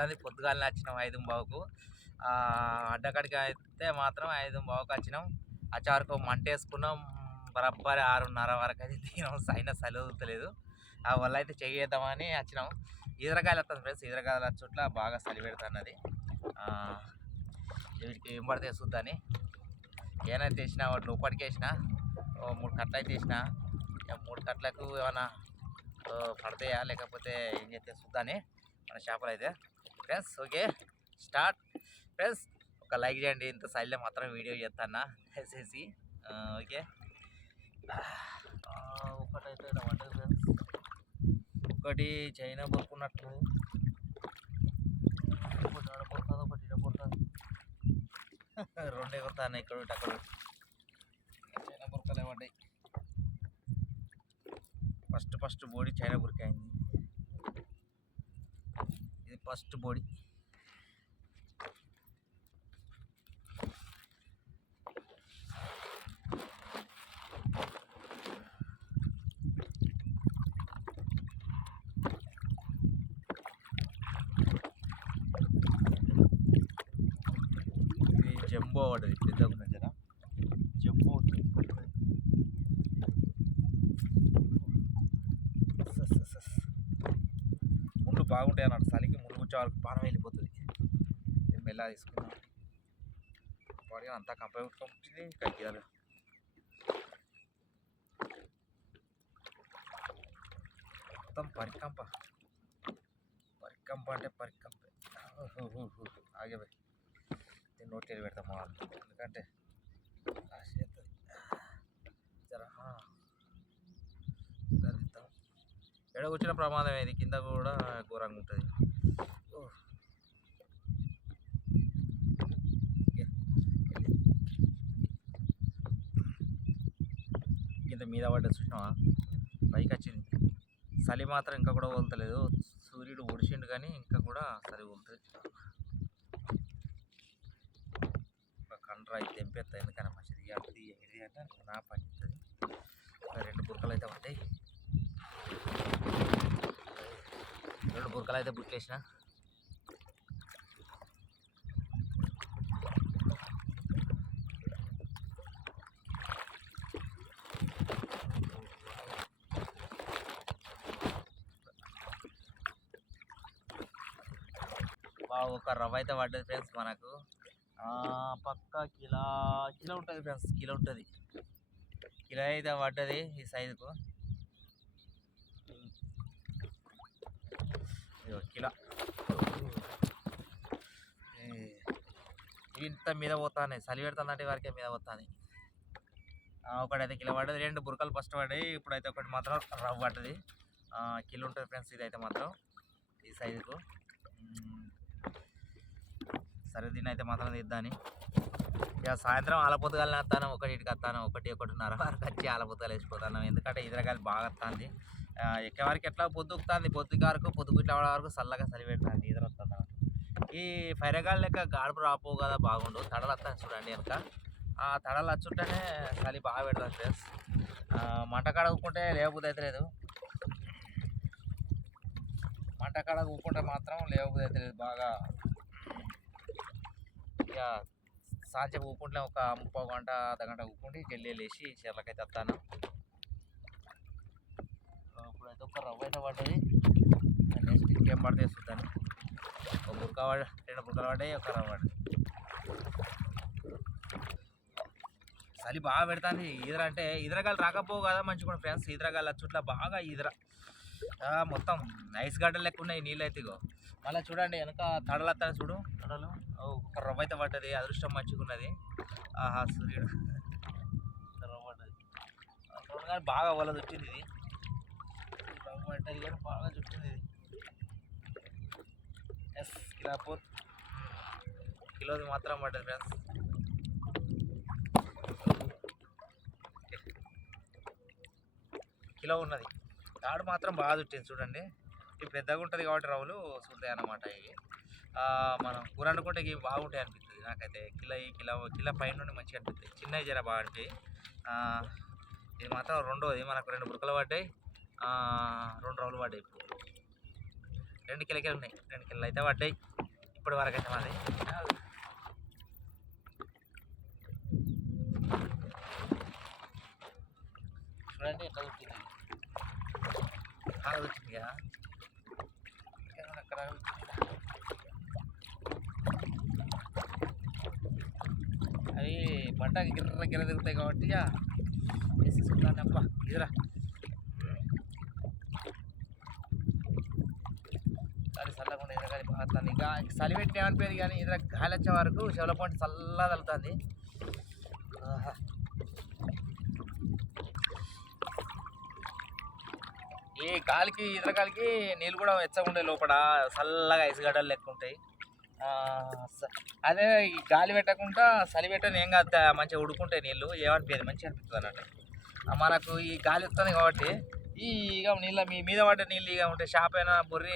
అవుతుంది పొద్దుగాలని వచ్చినాం ఐదు బావుకు. అడ్డకాడికి అయితే మాత్రం ఐదు బావుకు వచ్చినాం అచ్చారుకు మంట వేసుకున్నాం బరబ్బరి ఆరున్నర వరకు అయితే దిగినాం సైన చదువుతలేదు ఆ వల్ల అయితే చేద్దామని వచ్చినాం ఈదరకాయలు వస్తుంది ఫ్రెండ్స్. ఈదరకాయల చుట్ల బాగా చలి పెడుతున్నది. వీటికి ఏం పడితే చూద్దని. ఏనైతే తెచ్చినా వాటి లోపలికి వేసిన ఓ మూడు కట్టలు అయితే వేసిన మూడు కట్టలకు ఏమైనా పడతాయా? లేకపోతే ఏం చేస్తే చూద్దాని. మన చేపలు అయితే. ఫ్రెండ్స్ ఓకే స్టార్ట్ ఫ్రెండ్స్ ఒక లైక్ చేయండి. ఇంత సైడ్లో మాత్రం వీడియో చేస్తానా? దయచేసి ఓకే ఒకటైతే ఇలా ఫ్రెండ్స్ ఒకటి చైనా పడుకున్నట్టు ఒకటి ఆడపడుతుంది ఒకటి ఇడపడుతుంది. రెండు ఎగురుతాను ఇక్కడ అక్కడ. చైనా బురకలే పడ్డాయి ఫస్ట్ ఫస్ట్ బోడీ చైనా బురక అయింది ఇది ఫస్ట్ బోడీ ఇది జంబో పడ్డది పెద్దగా ఉన్నది కదా జంబో సస్ సస్ సస్. ముళ్ళు బాగుంటాయి అన్నాడు కొంచెం వాళ్ళకి పానం వెళ్ళిపోతుంది. మేము మెల్ల తీసుకున్నాం బాడీ అంతా కంపెనీ ఉంటుంది కగ్గియాలు మొత్తం పరికంప. పరికంప అంటే పరికంప. ఆగే పోయి నేను నోట్ వెళ్ళి పెడతాం మా వాళ్ళు. ఎందుకంటే ఆ ఎడ వచ్చిన ప్రమాదం ఇది కింద కూడా ఘోరంగా ఉంటుంది ఓ. ఓకే. కింద మీద పడ్డ చూసినావా? పైకి వచ్చింది. చలి మాత్రం ఇంకా కూడా వదలలేదు సూర్యుడు ఒడిచిండు కానీ ఇంకా కూడా చలి వదులుతుంది కండ్ర అయితే తెంపేస్తా ఎందుకన్నా మంచిది అది ఇది అంటే నా పని చేస్తుంది రెండు బురకలు అయితే ఉంటాయి రెండు బురకలు అయితే బుట్లేసిన. బాగా ఒక రవ్వ అయితే పడ్డది ఫ్రెండ్స్ మనకు. పక్క కిలో కిలో ఉంటుంది ఫ్రెండ్స్ కిలో ఉంటుంది. కిలో అయితే పడ్డది ఈ సైజుకు ఇదిగో కిలో. ఇవి ఇంత మీద పోతానే చలి పెడుతుందంటే వరకే మీద పోతాను ఒకటైతే కిలో పడ్డది రెండు బురకలు ఫస్ట్ పడ్డాయి. ఇప్పుడైతే ఒకటి మాత్రం రవ్వ పడ్డది. కిలో ఉంటుంది ఫ్రెండ్స్ ఇది అయితే మాత్రం ఈ సైజుకు సరే దీన్ని అయితే మాత్రం తీద్దాని. ఇక సాయంత్రం ఆలపొద్దుగాలని వస్తాను ఒకటికి వస్తాను ఒకటి ఒకటిన్నర వరకు వచ్చి ఆలపొద్దుగాలు వేసిపోతాను. ఎందుకంటే ఇదిరకాయలు బాగా వస్తుంది. ఎక్కే వరకు ఎట్లా పొద్దుకుతుంది పొద్దుకి వరకు పొద్దుకు ఇట్లా వరకు చల్లగా చలి పెడుతుంది ఇద్దరు వస్తుంది ఈ ఫైరగాళ్ళు లెక్క గాడుపు రాపో కదా బాగుండు. తడలు వస్తాను చూడండి వెనక. ఆ తడలు వచ్చుంటేనే చలి బాగా పెడతాను ఫ్రెండ్స్. మంట కాడ ఊపుకుంటే లేవబుద్ధి అయితే లేదు. మంట కాడ మాత్రం లేవబుద్ధి అయితే లేదు బాగా. ఇక సాయంత్రం ఊపుకుంటే ఒక ముప్పై గంట అర్ధ గంట ఊపుకుంటే జల్లి లేచి చీరలకైతే వస్తాను. ఇప్పుడైతే ఒక రవ్వ అయితే పడ్డది. నెక్స్ట్ ఇంకేం పడితే చూద్దాను ఒక బుర్క పడ రెండు బుర్కలు పడ్డాయి ఒక రవ్వ పడ్డది చలి బాగా పెడతాను ఈదర అంటే ఈదరగాలు రాకపోవు కదా మంచిగా ఫ్రెండ్స్. ఈదరగాల చుట్ల బాగా ఈదర. మొత్తం ఐస్ గడ్డలు లెక్క ఉన్నాయి నీళ్ళు అయితే ఇగో. మళ్ళీ చూడండి వెనక తడలు వస్తాయి చూడు. తడలు? ఓ, ఒక రవ్వ అయితే పడ్డది అదృష్టం మంచిగా ఉన్నది ఆహా సూర్యుడు. రవ్వ పడ్డది. కానీ బాగా వల చుట్టింది ఇది. రవ్వ పడ్డది కానీ బాగా చుట్టింది ఇది. ఎస్ కిలో పో కిలోది మాత్రం పడ్డది ఫ్రెండ్స్ కిలో ఉన్నది. తాడు మాత్రం బాగా చుట్టింది చూడండి. ఇవి పెద్దగా ఉంటుంది కాబట్టి రావులు చూడతాయి అన్నమాట ఇవి. మనం కూర వండుకుంటే ఇవి బాగుంటాయి అనిపిస్తుంది నాకైతే. కిలో ఈ కిలో కిలో పైన నుండి మంచిగా అనిపిస్తుంది. చిన్నవి జర బాగా అనిపించాయి ఇది మాత్రం రెండోది. మనకు రెండు బురకలు పడ్డాయి. రెండు రవ్వులు పడ్డాయి ఇప్పుడు. రెండు కిలోకి ఉన్నాయి. రెండు కిలోలు అయితే పడ్డాయి. ఇప్పటి వరకు అయితే మాది. చూడండి ఎట్లా చుట్టింది. అలా చుట్టింది అక్కడ అవి పంట గిర్ర గిర్ర తిరుగుతాయి కాబట్టి ఇక వేసేసుకున్నాను అబ్బా ఇదిరా. చలి చల్లకుండా ఎదగాలి బాగా ఇంకా చలి పెట్టిన ఏమనిపోయింది కానీ ఇదిరా గాలి వచ్చే వరకు చెవుల పంట చల్లగా తగులుతుంది ఆహా. ఈ గాలికి ఇతర గాలికి నీళ్ళు కూడా వెచ్చగా ఉండే లోపల చల్లగా ఐసుగడ్డలు లెక్క ఉంటాయి స- అదే ఈ గాలి పెట్టకుండా చలి పెట్టని ఏం కాదు మంచిగా ఉడుకుంటాయి నీళ్ళు. ఏమనిపించదు మంచిగా అనిపిస్తుంది అన్నట్టు. మనకు ఈ గాలి వస్తుంది కాబట్టి ఈ ఇక నీళ్ళ మీ మీద పడ్డ నీళ్ళు ఇక ఉంటే షాప్ అయినా బొర్రి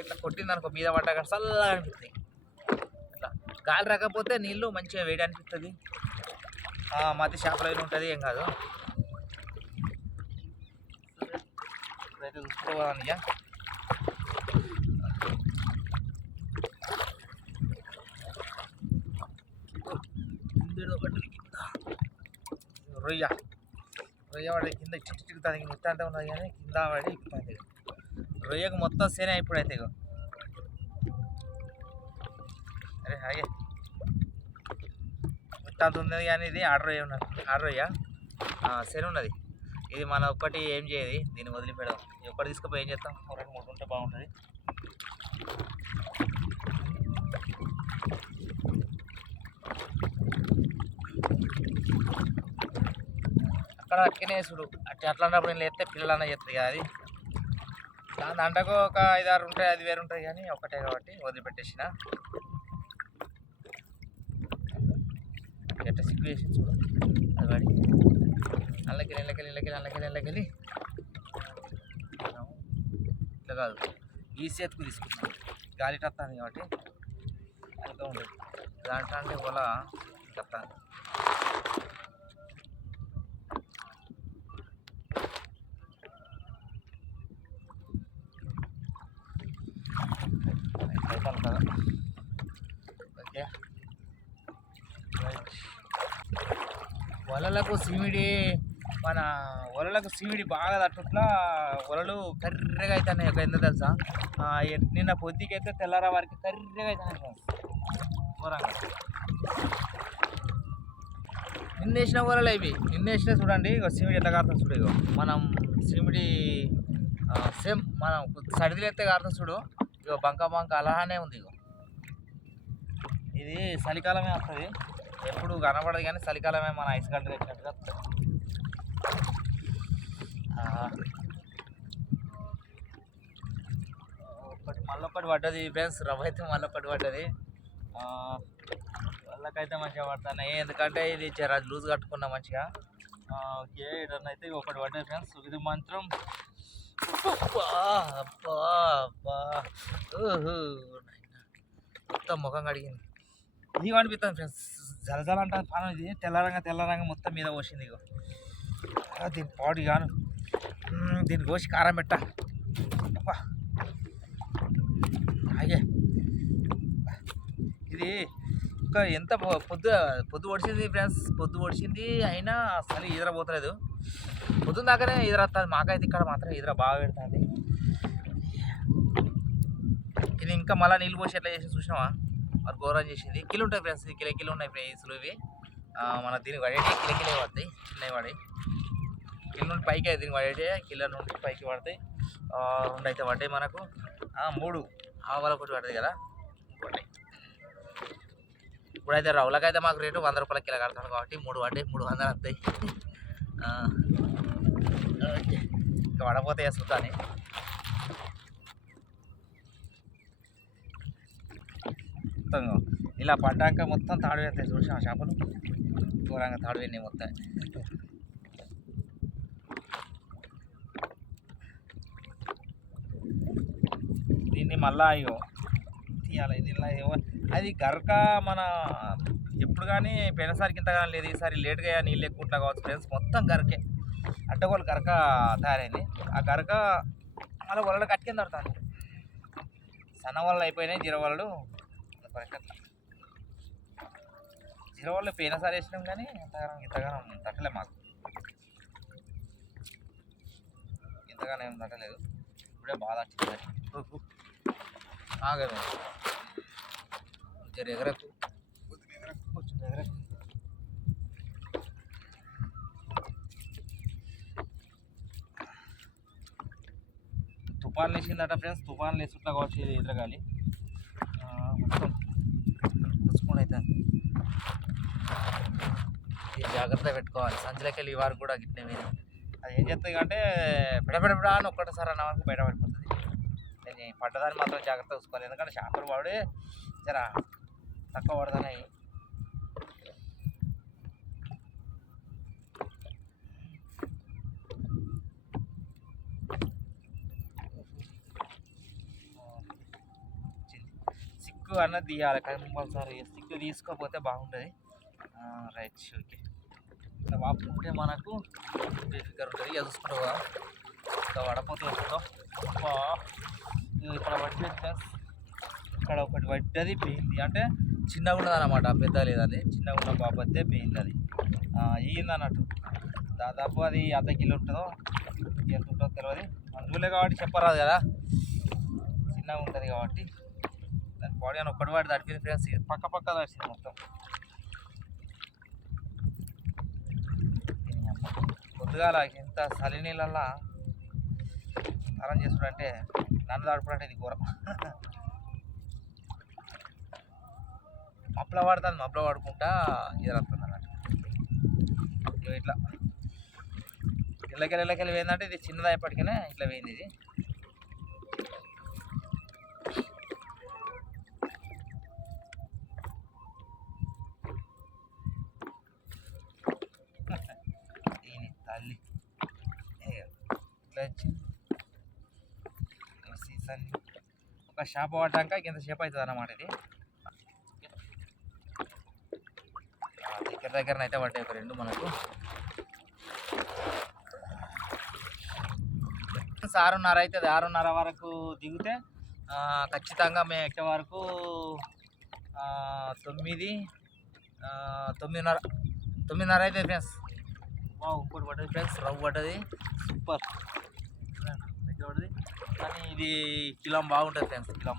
ఇట్లా కొట్టింది అనుకో మీద పడ్డాక చల్లగా అనిపిస్తుంది ఇట్లా గాలి రాకపోతే నీళ్ళు మంచిగా వేడి అనిపిస్తుంది మధ్య షాపులో అయినా ఉంటుంది ఏం కాదు. అయితే చూసుకోవాలి రొయ్య. రొయ్య వాడి కింద చిట్టు చిక్కుతుంది ఇంత అంతా ఉన్నది కానీ కింద వాడి ఎక్కుతుంది రొయ్యకు మొత్తం సేనే ఇప్పుడైతే అరే హాగే ఇంత ఉన్నది కానీ ఇది ఆర్డర్ రొయ్య ఉన్నది. ఆర్డర్ రొయ్య. సేన ఉన్నది. ఇది మన ఒక్కటి ఏం చేయదు. దీన్ని వదిలిపెడదాం. ఒక్కటి తీసుకుపోయి ఏం చేస్తాం? రెండు మూడు ఉంటే బాగుంటుంది. అక్కడ తినేసుడు అట్లా అట్లాంటప్పుడు నేను లేస్తే పిల్లలన్నా చేస్తుంది కదా అది. దాని అంటకు ఒక ఐదు ఆరు ఉంటాయి అది వేరు ఉంటాయి కానీ ఒకటే కాబట్టి వదిలిపెట్టేసిన. వేసి సిచ్యువేషన్ చూడు అది వాడి అల్లకెళ్ళి ఇళ్ళకెళ్ళి ఇళ్ళకెళ్ళి అల్లకెళ్ళి ఇళ్ళకెళ్ళి ఇట్లా కాదు. ఈ చేతికి తీసుకున్నాం గాలి టత్తాను కాబట్టి. అల్గా ఉండదు. దాంట్లో అంటే వల వస్తుంది అయిపోతాను కదా ఓకే రైట్ వలలకు సిమిడి మన వలలకు సిమిడి బాగా తట్టుట్లా వలలు కర్రెగా అవుతున్నాయి ఒక ఎంత తెలుసా? నిన్న పొద్దుకైతే తెల్లార వారికి కర్రెగా అవుతున్నాయి ఫ్రెండ్స్. ఘోరంగా. నిన్న వేసిన వలలు ఇవి. నిన్న వేసిన చూడండి ఇక సిమిడి ఎట్లా కారుతుంది చూడు ఇగో. మనం సిమిడి సేమ్ మనం సడిదిలు ఎత్తే కారుతుంది చూడు. ఇగో బంక బంక అలానే ఉంది ఇగో. ఇది చలికాలమే వస్తుంది ఎప్పుడు కనబడదు కానీ చలికాలమే మన ఐస్ గడ్డ పెట్టినట్టుగా ఒకటి మళ్ళొక్కటి పడ్డది ఫ్రెండ్స్ రవ్వ అయితే మళ్ళొక్కటి పడ్డది. వాళ్ళకైతే మంచిగా పడుతున్నాయి. ఎందుకంటే ఇది జర లూజ్ కట్టుకున్నా మంచిగా. ఓకే ఇటన్నా అయితే ఒకటి పడ్డది ఫ్రెండ్స్. ఇది మాత్రం. మొత్తం ముఖం కడిగింది. ఇది అనిపిస్తుంది ఫ్రెండ్స్. జలజల అంటాను పానం ఇది. తెల్లరంగా తెల్లరంగా మొత్తం మీద పోసింది ఇగో. దీని పాడు కాను దీన్ని కోసి కారం పెట్ట. అయ్యే ఇది ఇంకా ఎంత పొ- పొద్దు పొద్దు పొడిచింది ఫ్రెండ్స్. పొద్దు పొడిచింది అయినా అసలు ఎదురపోతలేదు పొద్దున్న దాకానే ఎదురొస్తుంది మాకైతే ఇక్కడ మాత్రం ఎదుర బాగా పెడుతుంది. ఇది ఇంకా మళ్ళీ నీళ్ళు పోసి ఎట్లా చేసి చూసినావా? మరి ఘోరం చేసింది. కిలో ఉంటాయి ఫ్రెండ్స్ ఇది కిలో కిలో ఉన్నాయి ప్రైస్లు ఇవి. మన దీనికి పడేటి కిలో కిలో పడతాయి. చిన్నవి పడాయి కిలో నుండి పైకి అయితే దీనికి పడేటి కిలో నుండి పైకి పడతాయి. రెండు అయితే పడ్డాయి మనకు. మూడు. ఆవాల ఒకటి పడుతుంది కదా. ఇంకోటి. ఇప్పుడైతే రవ్వలకైతే మాకు రేటు వంద రూపాయల కిలో కడతాను కాబట్టి మూడు పడ్డాయి మూడు వందలు వస్తాయి. ఆ, ఓకే. ఇంకా పడపోతే వేసుకుంటాను. మొత్తం ఇలా పడ్డాక మొత్తం తాడు వేస్తాయి ఆ చేపలు? దూరంగా తాడు వేయి మొత్తం. దీన్ని మళ్ళా అయ్యో తీయాలి. దీనిలో అది గరక మన ఎప్పుడు కానీ పోయినసారికి ఇంత కానీ లేదు. ఈసారి లేట్గా నీళ్ళు ఎక్కువ కావచ్చు ఫ్రెండ్స్. మొత్తం గరకే. అడ్డగోలు గరక తయారైంది. ఆ గరక మళ్ళీ వలలు కట్టుకుని తడతాను సన్న వలలు అయిపోయినాయి జీర వలలు వరకు జీరో వాళ్ళు పోయినసారి వేసినాం కానీ ఇంతగానం ఇంతగానం తట్టలే మాకు ఇంతగానం ఏం తట్టలేదు ఇప్పుడే బాధ వచ్చింది ఆగదు జర ఎగరకు కొంచెం ఎగరకు తుఫాన్ లేచిందట ఫ్రెండ్స్. తుఫాన్ లేచుట్లా కావచ్చు ఎదురగాలి. మొత్తం పుచ్చుకొని అవుతుంది ఇది జాగ్రత్త పెట్టుకోవాలి. సంచులకి వెళ్ళి వారు కూడా గిట్నే మీద అది ఏం చేస్తుంది అంటే బిడబిడబిడ అని ఒక్కటిసారి అన్న వరకు బయటపడిపోతుంది. నేను పడ్డదాన్ని మాత్రం జాగ్రత్త చూసుకోవాలి. ఎందుకంటే చేపలు వాడి జర తక్కువ పడుతున్నాయి సిక్కు అన్నది తీయాలి. కంపల్సరీ. స్టిక్ తీసుకోకపోతే బాగుంటుంది రైట్ ఓకే. ఇట్లా వాపుకుంటే మనకు ఫిగర్ ఉంటుంది. ఇక చూసుకుంటూ ఇంకా వడపోతే వస్తాం ఇక్కడ వడ్డీ ప్లస్ ఇక్కడ ఒకటి వడ్డది పోయింది. అంటే చిన్నగా ఉన్నది అనమాట పెద్ద లేదని చిన్నగా ఉన్న బాబద్దే పోయింది అది. ఈగింది అన్నట్టు. దాదాపు అది అర్ధ కిలో ఉంటుందో ఎంత ఉంటుందో తెలియదు అందులో కాబట్టి చెప్పరాదు కదా. చిన్నగా ఉంటుంది కాబట్టి. బాడీ అని ఒక్కటి వాడి తడిపింది ఫ్రెండ్స్. పక్క పక్క తడిచింది మొత్తం. కొద్దిగా పొద్దుగాల ఇంత చలి నీళ్ళల్లా స్నానం చేసుడు అంటే నన్ను దాడుపుడంటే ఇది ఘోరం. మప్పల పడుతుంది మప్పల పడుకుంటా ఇది వస్తుంది అన్నట్టు. ఇట్లా. ఇళ్ళకెళ్ళి ఇళ్ళకెళ్ళి పోయిందంటే ఇది చిన్నది అయినప్పటికీ ఇట్లా పోయింది ఇది. దీని తల్లి ఏ, ఇట్లా సీజన్ ఒక షాప్ పడ్డాక ఇంత షేప్ అవుతుంది అన్నమాట ఇది దగ్గర దగ్గర అయితే పడ్డాయి ఒక రెండు మనకు. ఆరున్నర అవుతుంది ఆరున్నర వరకు దిగితే ఖచ్చితంగా మేము ఎక్కే వరకు తొమ్మిది తొమ్మిదిన్నర తొమ్మిదిన్నర అయితే ఫ్రెండ్స్ మా ఇంకోటి పడ్డది ఫ్రెండ్స్ రవ్వ పడ్డది. సూపర్. దగ్గర పడ్డది? కానీ ఇది కిలం బాగుంటుంది ఫ్రెండ్స్ కిలం.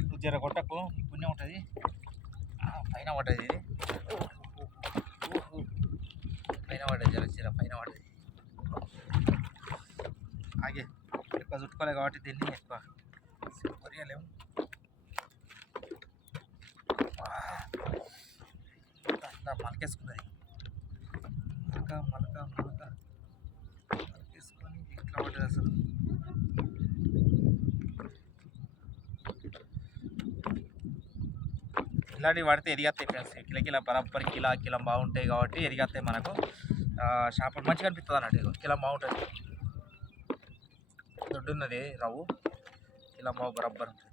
నువ్వు జర కొట్టకు పుణ్యం ఉంటుంది. పైన పడ్డది ఇది. పైన పడ్డది జర చీర పైన పడ్డది. ఆగే. ఎక్కువ చుట్టుకోలేదు కాబట్టి దీన్ని ఎక్కువ. కొరియలేము మనకే మలక మలక మలక మలకేసుకొని ఇట్లా పడ్డది అసలు. ఇలాంటివి పడితే ఎదిగేస్తాయి ఫ్రెండ్స్ కిల కిల బరాబర్ కిలా కిలం బాగుంటాయి కాబట్టి ఎదిగేస్తాయి మనకు. షాప్ మంచిగా అనిపిస్తుంది అన్నట్టు కిలం బాగుంటుంది. దొడ్డున్నది రావు కిలం బాగు బరాబర్ ఉంటుంది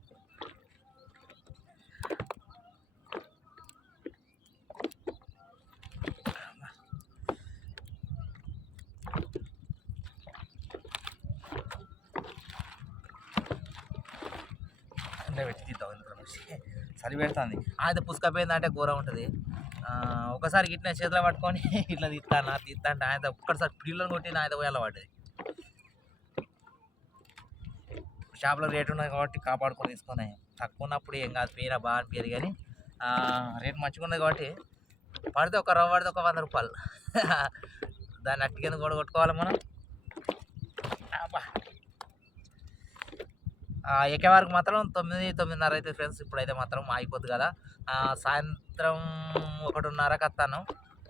అంటే పెట్టి తీద్దాం ఇందులో నుంచి చలి పెడుతుంది అయితే పుసుకపోయిందంటే ఘోరం ఉంటుంది. ఒకసారి గిట్ల చేతిలో పట్టుకొని ఇట్లా తీస్తానా తీస్తా అంటే ఆయన ఒక్కసారి పిల్లలు కొట్టి ఆయన పోయాల పడ్డది షాప్లో రేట్ ఉన్నది కాబట్టి కాపాడుకొని తీసుకొని తక్కువ ఉన్నప్పుడు ఏం కాదు పేర బాగా అనిపించదు కానీ రేట్ మంచిగా ఉన్నది కాబట్టి పడితే ఒక రవ్వ పడితే ఒక వంద రూపాయలు. దాన్ని అట్టికెందుకు కూడా కొట్టుకోవాలి మనం అబ్బా ఆ, ఎక్కే వరకు మాత్రం తొమ్మిది తొమ్మిదిన్నర అయితే ఫ్రెండ్స్ ఇప్పుడైతే మాత్రం ఆగిపోద్ది కదా. సాయంత్రం ఒకటిన్నరకు వస్తాను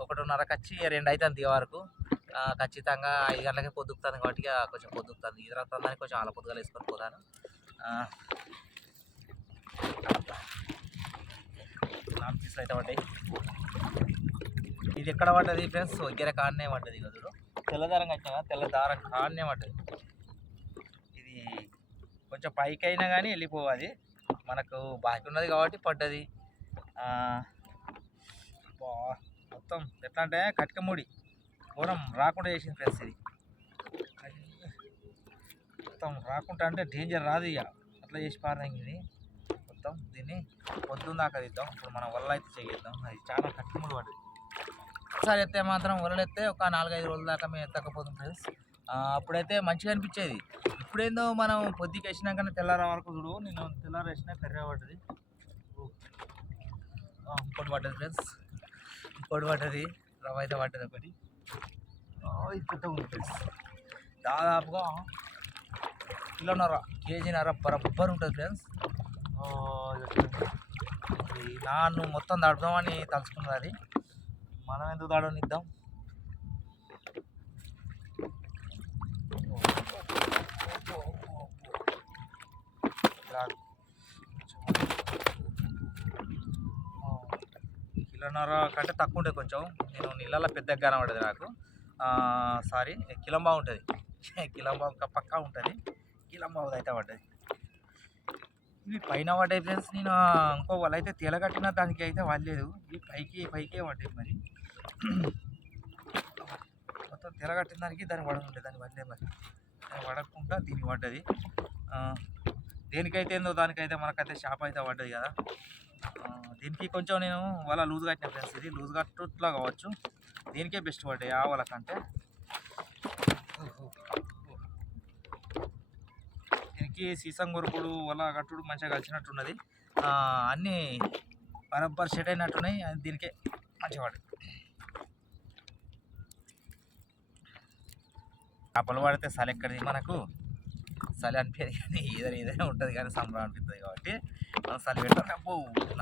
ఒకటిన్నరకు వచ్చి రెండు అవుతుంది దిగే వరకు. ఖచ్చితంగా ఐదు గంటలకే పొద్దుకుతుంది కాబట్టి కొంచెం పొద్దుకుతుంది ఇది వస్తుందని కొంచెం అలా పొద్దుగా వేసుకొని పోతాను. నాలుగు పీసులు అయితే పడ్డాయి. ఇది ఎక్కడ పడ్డది ఫ్రెండ్స్? దగ్గర కాడనే పడ్డది కదా తెల్లదారం కట్టినా తెల్లదారం కాడనే పడ్డది. కొంచెం పైకి అయినా కానీ వెళ్ళిపోవాలి. మనకు బాకీ ఉన్నది కాబట్టి పడ్డది. మొత్తం ఎట్లా అంటే కటికముడి ఘోరం రాకుండా చేసింది ఫ్రెండ్స్ ఇది. మొత్తం రాకుండా అంటే డేంజర్ రాదు ఇక అట్లా చేసి పారదం ఇది. మొత్తం దీన్ని పొద్దున్న దాకా ఇద్దాం ఇప్పుడు మనం వల్ల అయితే చేయిద్దాం అది చాలా కట్టుముడు పడుతుంది ఒకసారి ఎత్తే మాత్రం వలలు ఎత్తే ఒక నాలుగైదు రోజుల దాకా మేము ఎత్తకపోతుంది ఫ్రెండ్స్. అప్పుడైతే మంచిగా అనిపించేది. ఇప్పుడేందో మనం పొద్దుకి వేసినాకనే తెల్లార వరకు చూడు నేను తెల్లార వేసినా కర్రీ పడ్డది. ఇంకోటి పడ్డది ఫ్రెండ్స్. ఇంకోటి పడ్డది రవ్వ అయితే పడ్డది ఒకటి. ఆ, ఉంది ఫ్రెండ్స్. దాదాపుగా కిలోన్నర కేజీన్నర బరబ్బర్ ఉంటుంది ఫ్రెండ్స్. నాన్ను మొత్తం దాడుదామని తలుచుకున్నది అది. మనం ఎందుకు దాడనిద్దాం కిలోన్నర కంటే తక్కువ ఉంటుంది కొంచెం. నేను నీళ్ళల్లో పెద్దగా కనబడదు నాకు. సారీ కిలం బాగుంటుంది కిలం బాగు పక్కా ఉంటుంది. కిలం అయితే పడ్డది. ఇవి పైన పడ్డాయి ఫ్రెండ్స్ నేను ఇంకో వాళ్ళు అయితే తేలగట్టిన దానికి అయితే పడలేదు ఇవి పైకి పైకే పడ్డాయి మరి. మొత్తం తెలగట్టిన దానికి దాన్ని పడకుంటుంది దాన్ని పడలే మరి. దాన్ని పడకుండా దీన్ని పడ్డది. దేనికైతే ఏందో దానికైతే మనకైతే షాప్ అయితే పడ్డది కదా. దీనికి కొంచెం నేను వాళ్ళ లూజ్ కట్టిన ఫ్రెండ్స్ ఇది. లూజ్ కట్టుట్లా కావచ్చు. దీనికే బెస్ట్ పడ్డాయి ఆ వాళ్ళకంటే దీనికి సీసం కొరుకుడు వల కట్టుడు మంచిగా కలిసినట్టున్నది. అన్నీ బరబ్బర్ సెట్ అయినట్టున్నాయి. దీనికే మంచిగా పడ్డాయి చేపలు పడితే సలెక్కడిది మనకు? చలి అనిపించదు కానీ ఏదైనా ఏదైనా ఉంటుంది కానీ సంబరం అనిపిస్తుంది కాబట్టి మనం చలి పెట్టాలి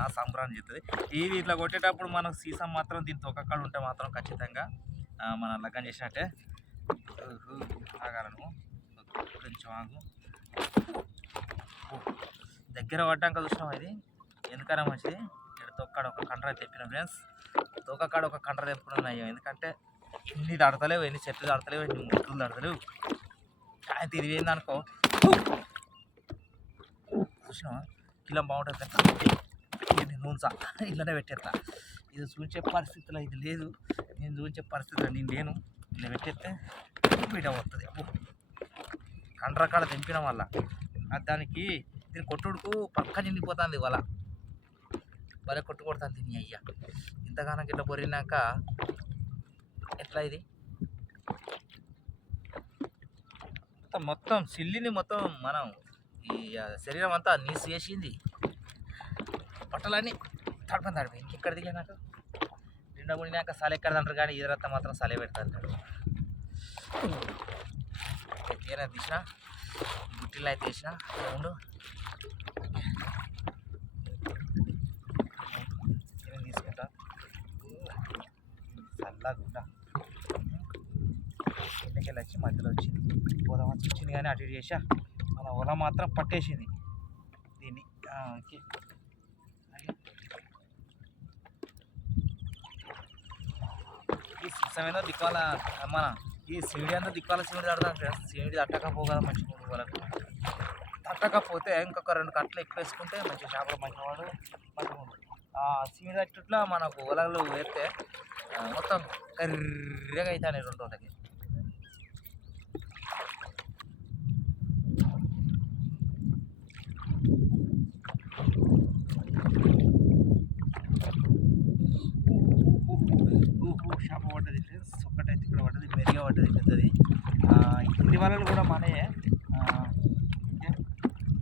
నా సంబరం అనిపిస్తుంది ఇది ఇట్లా కొట్టేటప్పుడు మనకు సీసం మాత్రం దీని తొక్కక్కడ ఉంటే మాత్రం ఖచ్చితంగా మన మనం లగ్గం చేసినట్టే. ఆగలను కొంచెం ఆగు. దగ్గర పడ్డాక చూసినాం ఇది? ఎందుకన్నా మంచిది? ఇక్కడ తొక్కడ ఒక కండ్ర తెప్పిన ఫ్రెండ్స్. తొక్కకాడ ఒక కండ్ర తెప్పుకున్నాం అయ్యో ఎందుకంటే ఎన్ని దాడతలేవు ఎన్ని చెట్లు దాడతలేవు ఎన్ని ముట్టులు దాడతలేవు కానీ చూసినావా? కిలం బాగుంటుంది కదా నూనె ఇలానే పెట్టేస్తా ఇది చూసే పరిస్థితిలో ఇది లేదు. నేను చూసే పరిస్థితిలో నేను లేను. ఇలా పెట్టేస్తే బిడ్డ వస్తుంది అప్పు కండ్ర కాడ తెంపిన వల్ల దానికి దీని కొట్టుడుకు పక్క నిండిపోతుంది వల భలే కొట్టు కొడుతుంది నీ అయ్యా. ఇంతకాలం ఇట్లా పొరినాక ఎట్లా ఇది? మొత్తం మొత్తం సిల్లిని మొత్తం మనం ఈ శరీరం అంతా నీసు చేసింది. బట్టలన్నీ తడపని తడిపోయి ఇంకెక్కడ దిగా నాకు? నిండా ముడినాక సల ఎక్కడ అంటారు కానీ ఇదరంతా మాత్రం సలే పెడతారు తీరా తీసిన? గుట్టిలో అయితే తీసిన? ఉండు. తీసుకుంటా? చల్లగా వెళ్ళి వచ్చి మధ్యలో వచ్చింది. పోదామని వచ్చింది కానీ అటు ఇటు చేసా మన పొలం మాత్రం పట్టేసింది. దీన్ని ఓకే. ఈ సీసమేదో దిక్కాల మన ఈ సీడి అంతా దిక్కాల సీడి తడదాం ఫ్రెండ్స్ సీడి తట్టకపోగా మంచిగా ఉండు వాళ్ళకు తట్టకపోతే ఇంకొక రెండు కట్టలు ఎక్కువ వేసుకుంటే మంచి చేపలు మంచివాడు మంచిగా ఆ సీడి తట్టుట్లా మనకు వలలు వేస్తే మొత్తం కర్రెగా అవుతాయి రెండు రోజులకి షాప్ పడ్డది ఫ్రెండ్స్. ఒక్కటైతే ఇక్కడ పడ్డది మెరిగా పడ్డది పెద్దది. కింది వాళ్ళలు కూడా మనయే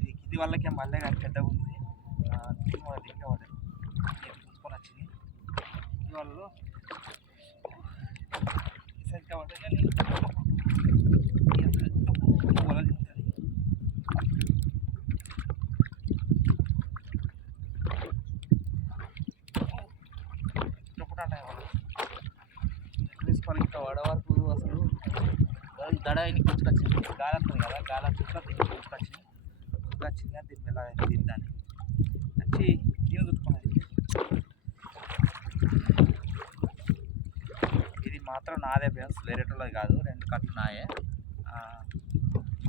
కింది వాళ్ళకే మళ్ళీ కానీ పెద్దగా ఉంది. ఆ, దీని వల్ల పడ్డది. ఇది వచ్చింది కింది వాళ్ళు సరిగ్గా పడ్డది. కానీ ఎంత వల తింటుంది చెప్పుకుంటా ప్రిన్సిపల్ ఇంకా వాడ వరకు అసలు వాళ్ళు దడ అయిన గుర్తుకొచ్చింది గాలి వస్తుంది కదా గాలి వస్తుంటే దీన్ని గుర్తుకొచ్చింది గుర్తుకొచ్చింది కానీ దీన్ని ఎలా దీన్ని దాన్ని వచ్చి దీని చుట్టుకున్నది ఇది మాత్రం నాదే ఫ్రెండ్స్ వేరేటోళ్ళది కాదు రెండు కట్లు నాయే.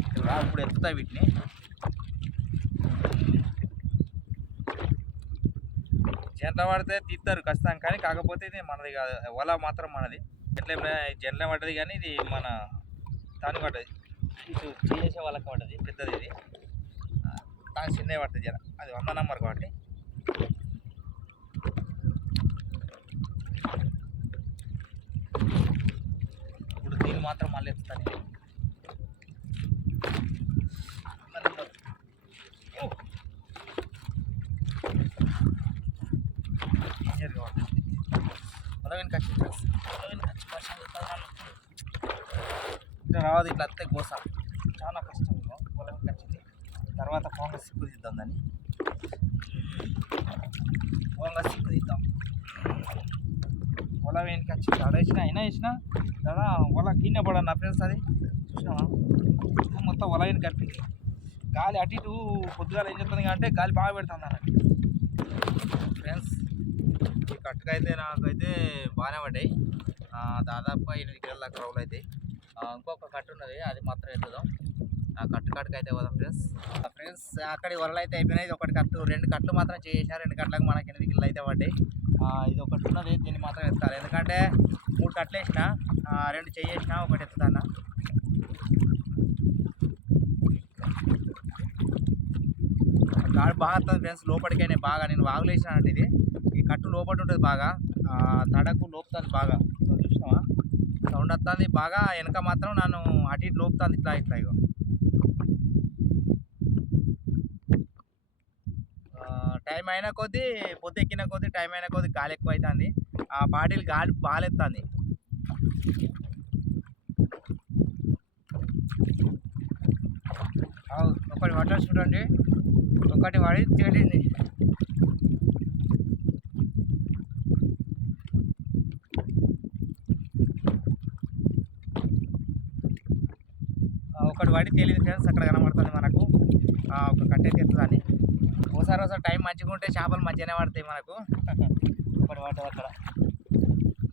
ఇప్పుడు ఇప్పుడు ఎత్తుతాయి వీటిని. జెంట్ల పడితే తీస్తారు ఖచ్చితంగా కానీ కాకపోతే ఇది మనది కాదు. వల మాత్రం మనది. ఎట్లా జెంట్ల పడ్డది కానీ ఇది మన దాని పడ్డది. ఇటు చేసే వాళ్ళకి పడ్డది పెద్దది ఇది. కానీ చిన్నవి పడుతుంది జర. అది వంద నెంబర్ కాబట్టి. ఇప్పుడు దీన్ని మాత్రం మళ్ళీ ఎత్తుతాను నేను. వంద నంబర్. ఓ. ఇంజనీర్గా పడుతుంది. పొలవిని కచ్చి పొలవిని కచ్చి వర్షం పడుతుంది నన్ను. రావదు ఇట్లా అత్తే గోస. చాలా కష్టం ఇక పొలం కచ్చింది తర్వాత పొంగ సిక్కు తీద్దాం దాన్ని. పొంగ సిక్కు తీద్దాం. పొలం వెనక వచ్చింది ఆడ వేసిన అయినా వేసిన? దాదా పొల గిన్నె పడ నా ఫ్రెండ్స్ అది. చూసినావా? మొత్తం పొల వెనక కప్పింది గాలి అటు ఇటు పొద్దుగాల ఏం చెప్తుంది అంటే గాలి బాగా పెడుతుంది అన్నట్టు ఫ్రెండ్స్ ఈ కట్టుకైతే నాకైతే బాగానే పడ్డాయి. ఆ, దాదాపు ఎనిమిది కిలోల దాకా రౌలు ఆ, ఇంకొక కట్టు ఉన్నది అది మాత్రం ఎత్తుదాం. ఆ కట్టు కట్టుకు అయితే పోదాం ఫ్రెండ్స్. ఫ్రెండ్స్ అక్కడ వరలు అయితే అయిపోయినాయి. ఇది ఒకటి కట్టు రెండు కట్లు మాత్రం చేసేసారు. రెండు కట్లకు మనకి ఎనిమిది కిలో అయితే పడ్డాయి. ఇది ఒకటి ఉన్నది దీన్ని మాత్రం ఎత్తాలి. ఎందుకంటే మూడు కట్లు వేసిన రెండు చేసిన ఒకటి ఎత్తుతాను గాడి బాగా వస్తుంది ఫ్రెండ్స్ లోపలికైనా బాగా. నేను వాగులేసినానంటే ఇది. ఈ కట్టు లోపల ఉంటుంది బాగా. తడకు లోపుతుంది బాగా. చూసినావా? సౌండ్ వస్తుంది బాగా వెనక మాత్రం నన్ను అటు ఇటు లోపుతుంది. ఇట్లా ఇట్లా ఇగో. టైం అయిన కొద్దీ పొద్దు ఎక్కిన కొద్దీ టైం అయిన కొద్దీ గాలి ఎక్కువ అవుతుంది ఆ బాటిల్ గాలి బాగాలేస్తుంది ఒకటి పట్టాలి చూడండి. ఒకటి పడి తేలింది ఆ, తెలియదు ఫ్రెండ్స్ అక్కడ కనబడుతుంది మనకు. ఒక కట్టె తెస్తుందని ఒకసారి ఒకసారి టైం మంచిగా ఉంటే చేపలు మంచిగానే పడతాయి మనకు. ఒకటి పడ్డది అక్కడ.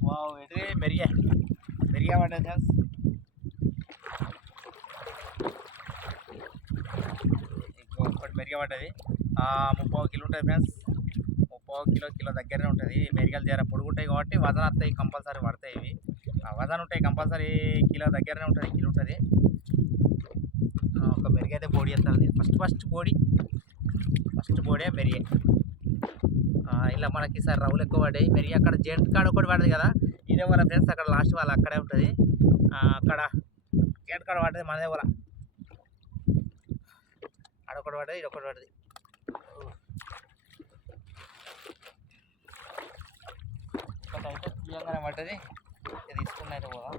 వావ్ ఇది మెరిగా మెరిగా పడ్డది ఫ్రెండ్స్. ఇంకో ఒకటి మెరిగా పడ్డది. ముప్పై కిలో ఉంటుంది ఫ్రెండ్స్. ముప్పై కిలో కిలో దగ్గరనే ఉంటుంది. మెరిగలు జర పొడుగుంటాయి కాబట్టి వజన వస్తాయి కంపల్సరీ పడతాయి ఇవి. వదన ఉంటాయి కంపల్సరీ కిలో దగ్గరనే ఉంటుంది కిలో ఉంటుంది. ఒక ఒక అయితే బోడీ ఎత్తాను ఫస్ట్ ఫస్ట్ బోడీ ఫస్ట్ బోడే మెరిగే. ఇలా మనకి ఈసారి రౌలు ఎక్కువ పడ్డాయి. మెరిగి అక్కడ జెంట్ కాడ ఒకటి పడదు కదా. ఇదే వాళ్ళ ఫ్రెండ్స్ అక్కడ లాస్ట్ వాళ్ళు అక్కడే ఉంటుంది. అక్కడ జెంట్ కాడ పడ్డది మనదే వాళ్ళ. అడొకటి పడ్డది ఇది ఒకటి పడ్డది. అయితే తీయంగానే పడ్డది. ఇది అయితే పోదాం.